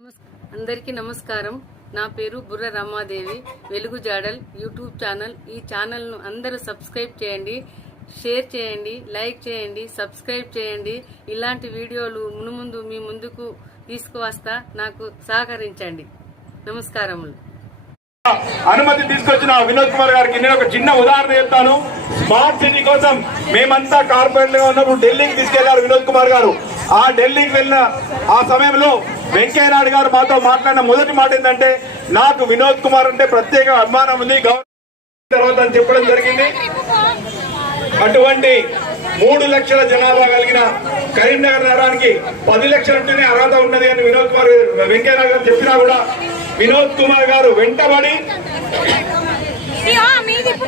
అందరికీ నమస్కారం. నా పేరు బుర్ర రమాదేవి. వెలుగు జాడల్ యూట్యూబ్ ఛానల్. ఈ ఛానల్ను అందరూ సబ్స్క్రైబ్ చేయండి షేర్ చేయండి లైక్ చేయండి సబ్స్క్రైబ్ చేయండి. ఇలాంటి వీడియోలు మునుముందు మీ ముందుకు తీసుకువస్తా నాకు సహకరించండి. నమస్కారములు. అనుమతి తీసుకొచ్చిన వినోద్ కుమార్ గారికి నేను ఒక చిన్న ఉదాహరణ చెప్తాను. స్మార్ట్ సిటీ కోసం మేమంతా కార్పొరేట్గా ఉన్నప్పుడు ఢిల్లీకి తీసుకెళ్ళారు వినోద్ కుమార్ గారు. ఆ ఢిల్లీకి వెళ్ళిన ఆ సమయంలో వెంకయ్య నాయుడు గారు మాతో మాట్లాడిన మొదటి మాట ఏంటంటే నాకు వినోద్ కుమార్ అంటే ప్రత్యేక అభిమానం ఉంది గవర్నమెంట్ తర్వాత అని చెప్పడం జరిగింది. అటువంటి మూడు లక్షల జనాభా కలిగిన కరీంనగర్ నగరానికి పది లక్షలు ఉంటేనే అర్హత ఉన్నది అని వినోద్ కుమార్ వెంకయ్య నాయుడు గారు చెప్పినా కూడా వినోద్ కుమార్ గారు వెంటబడి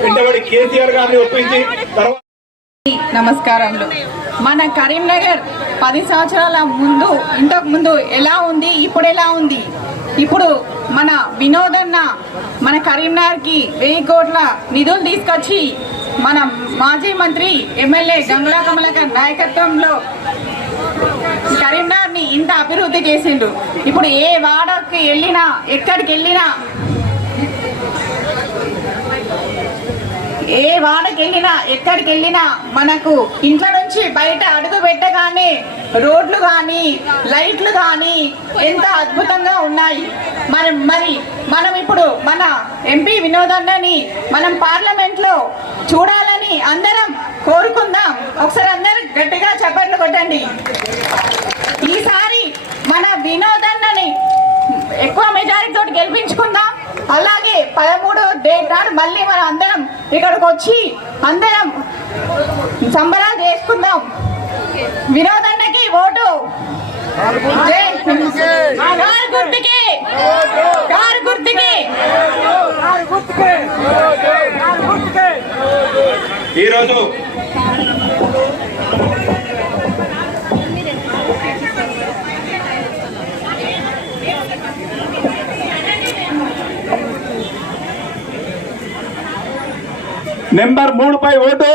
వెంటబడి కేసీఆర్ గారిని ఒప్పించి తర్వాత నమస్కారములు. మన కరీంనగర్ పది సంవత్సరాల ముందు ఇంతకు ముందు ఎలా ఉంది ఇప్పుడు ఎలా ఉంది? ఇప్పుడు మన వినోదన్న మన కరీంనగర్కి వెయ్యి కోట్ల నిధులు తీసుకొచ్చి మన మాజీ మంత్రి ఎమ్మెల్యే గంగులా కమలకర్ నాయకత్వంలో కరీంనగర్ని ఇంత అభివృద్ధి చేసిండు. ఇప్పుడు ఏ వాడకి వెళ్ళినా ఎక్కడికి వెళ్ళినా ఏ వాడకి వెళ్ళినా ఎక్కడికి వెళ్ళినా మనకు ఇంట్లో నుంచి బయట అడుగు పెట్టగానే రోడ్లు కానీ లైట్లు కానీ ఎంత అద్భుతంగా ఉన్నాయి. మరి మరి మనం ఇప్పుడు మన ఎంపీ వినోదన్నని మనం పార్లమెంట్లో చూడాలని అందరం కోరుకుందాం. ఒకసారి అందరం గట్టిగా చప్పట్లు కొట్టండి. ఈసారి మన వినోదన్నని ఎక్కువ మెజారిటీ తోటి గెలిపించుకుందాం. అలాగే పదమూడు డేట్ నాడు మళ్ళీ మనం అందరం ఇక్కడికి వచ్చి అందరం సంబరాలు చేసుకుందాం. వినోదన్నకి ఓటు. జై. కారు గుర్తుకి. కారు గుర్తుకి. ఈరోజు నెంబర్ మూడు పై ఓటు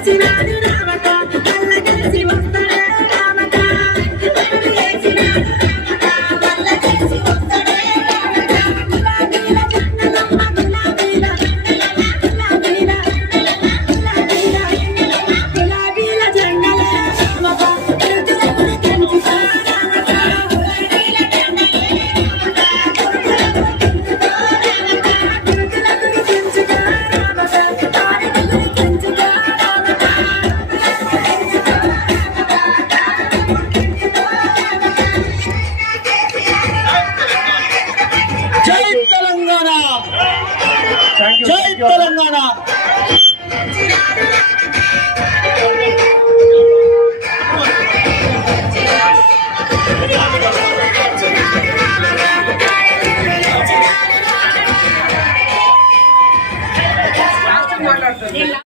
Latina. En la...